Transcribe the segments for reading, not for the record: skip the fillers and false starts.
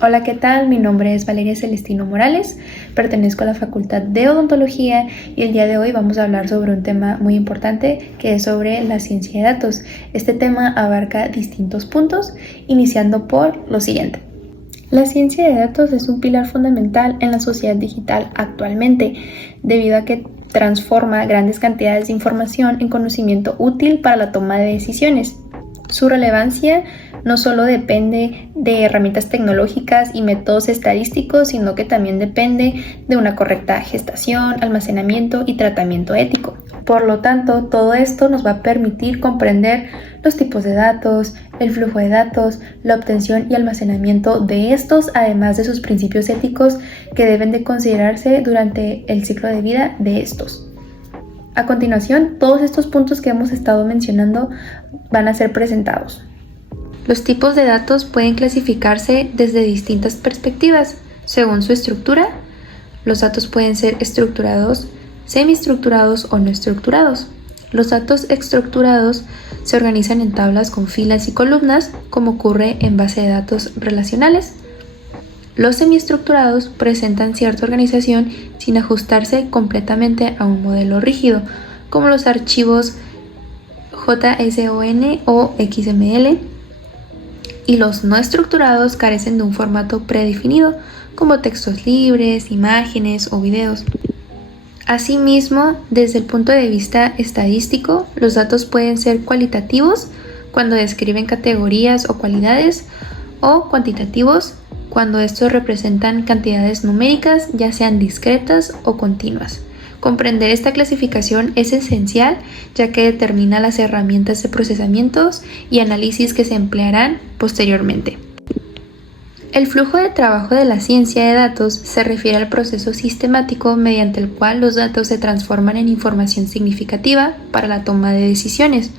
Hola, ¿qué tal? Mi nombre es Valeria Celestino Morales, pertenezco a la Facultad de Odontología y el día de hoy vamos a hablar sobre un tema muy importante que es sobre la ciencia de datos. Este tema abarca distintos puntos, iniciando por lo siguiente. La ciencia de datos es un pilar fundamental en la sociedad digital actualmente, debido a que transforma grandes cantidades de información en conocimiento útil para la toma de decisiones. Su relevancia no solo depende de herramientas tecnológicas y métodos estadísticos, sino que también depende de una correcta gestación, almacenamiento y tratamiento ético. Por lo tanto, todo esto nos va a permitir comprender los tipos de datos, el flujo de datos, la obtención y almacenamiento de estos, además de sus principios éticos que deben de considerarse durante el ciclo de vida de estos. A continuación, todos estos puntos que hemos estado mencionando van a ser presentados. Los tipos de datos pueden clasificarse desde distintas perspectivas. Según su estructura, los datos pueden ser estructurados, semiestructurados o no estructurados. Los datos estructurados se organizan en tablas con filas y columnas, como ocurre en base de datos relacionales. Los semiestructurados presentan cierta organización sin ajustarse completamente a un modelo rígido, como los archivos JSON o XML, y los no estructurados carecen de un formato predefinido, como textos libres, imágenes o videos. Asimismo, desde el punto de vista estadístico, los datos pueden ser cualitativos cuando describen categorías o cualidades, o cuantitativos cuando estos representan cantidades numéricas, ya sean discretas o continuas. Comprender esta clasificación es esencial, ya que determina las herramientas de procesamientos y análisis que se emplearán posteriormente. El flujo de trabajo de la ciencia de datos se refiere al proceso sistemático mediante el cual los datos se transforman en información significativa para la toma de decisiones.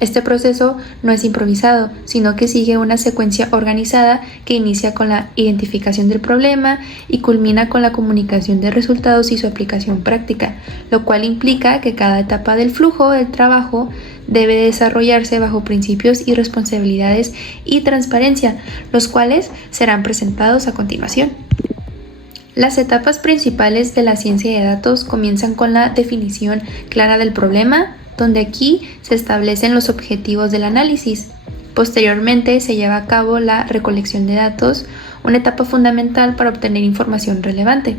Este proceso no es improvisado, sino que sigue una secuencia organizada que inicia con la identificación del problema y culmina con la comunicación de resultados y su aplicación práctica, lo cual implica que cada etapa del flujo del trabajo debe desarrollarse bajo principios y responsabilidades y transparencia, los cuales serán presentados a continuación. Las etapas principales de la ciencia de datos comienzan con la definición clara del problema, donde aquí se establecen los objetivos del análisis. Posteriormente se lleva a cabo la recolección de datos, una etapa fundamental para obtener información relevante.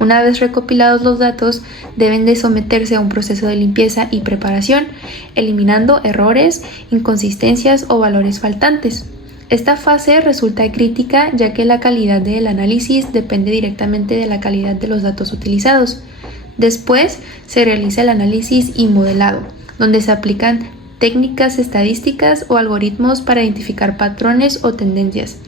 Una vez recopilados los datos, deben de someterse a un proceso de limpieza y preparación, eliminando errores, inconsistencias o valores faltantes. Esta fase resulta crítica, ya que la calidad del análisis depende directamente de la calidad de los datos utilizados. Después se realiza el análisis y modelado, donde se aplican técnicas estadísticas o algoritmos para identificar patrones o tendencias.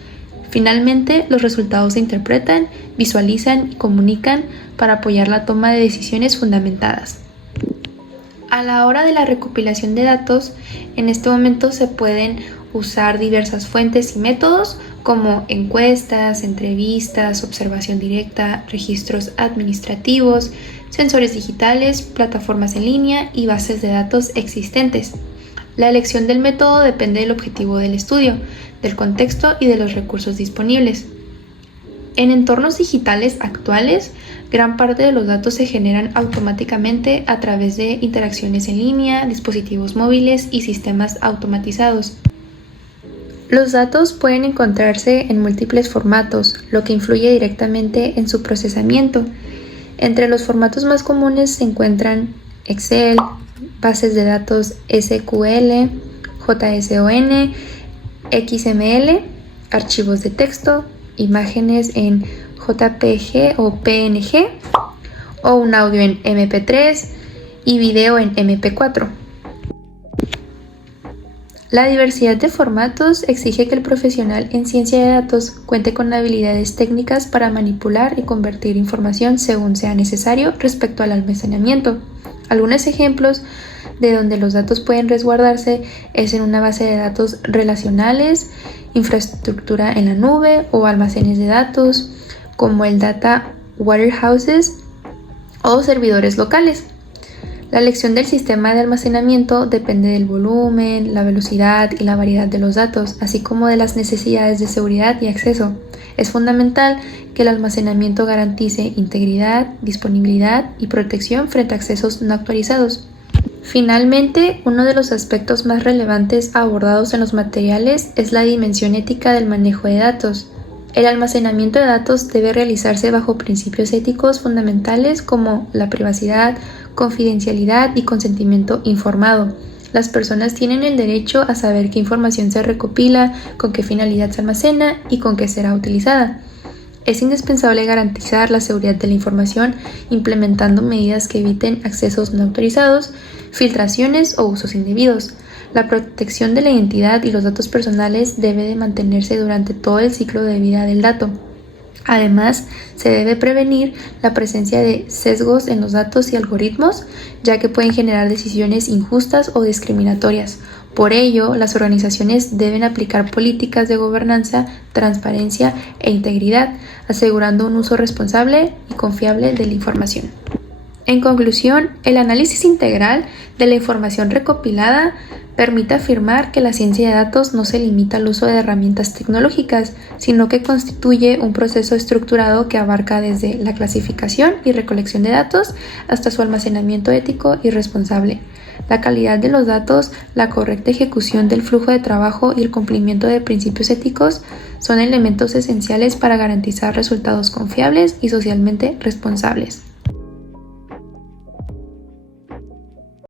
Finalmente, los resultados se interpretan, visualizan y comunican para apoyar la toma de decisiones fundamentadas. A la hora de la recopilación de datos, en este momento se pueden usar diversas fuentes y métodos como encuestas, entrevistas, observación directa, registros administrativos, sensores digitales, plataformas en línea y bases de datos existentes. La elección del método depende del objetivo del estudio, del contexto y de los recursos disponibles. En entornos digitales actuales, gran parte de los datos se generan automáticamente a través de interacciones en línea, dispositivos móviles y sistemas automatizados. Los datos pueden encontrarse en múltiples formatos, lo que influye directamente en su procesamiento. Entre los formatos más comunes se encuentran Excel, bases de datos SQL, JSON, XML, archivos de texto, imágenes en JPG o PNG, o un audio en MP3 y video en MP4. La diversidad de formatos exige que el profesional en ciencia de datos cuente con habilidades técnicas para manipular y convertir información según sea necesario respecto al almacenamiento. Algunos ejemplos de donde los datos pueden resguardarse es en una base de datos relacionales, infraestructura en la nube o almacenes de datos, como el Data Warehouses o servidores locales. La elección del sistema de almacenamiento depende del volumen, la velocidad y la variedad de los datos, así como de las necesidades de seguridad y acceso. Es fundamental que el almacenamiento garantice integridad, disponibilidad y protección frente a accesos no autorizados. Finalmente, uno de los aspectos más relevantes abordados en los materiales es la dimensión ética del manejo de datos. El almacenamiento de datos debe realizarse bajo principios éticos fundamentales como la privacidad, confidencialidad y consentimiento informado. Las personas tienen el derecho a saber qué información se recopila, con qué finalidad se almacena y con qué será utilizada. Es indispensable garantizar la seguridad de la información implementando medidas que eviten accesos no autorizados, filtraciones o usos indebidos. La protección de la identidad y los datos personales debe de mantenerse durante todo el ciclo de vida del dato. Además, se debe prevenir la presencia de sesgos en los datos y algoritmos, ya que pueden generar decisiones injustas o discriminatorias. Por ello, las organizaciones deben aplicar políticas de gobernanza, transparencia e integridad, asegurando un uso responsable y confiable de la información. En conclusión, el análisis integral de la información recopilada permite afirmar que la ciencia de datos no se limita al uso de herramientas tecnológicas, sino que constituye un proceso estructurado que abarca desde la clasificación y recolección de datos hasta su almacenamiento ético y responsable. La calidad de los datos, la correcta ejecución del flujo de trabajo y el cumplimiento de principios éticos son elementos esenciales para garantizar resultados confiables y socialmente responsables.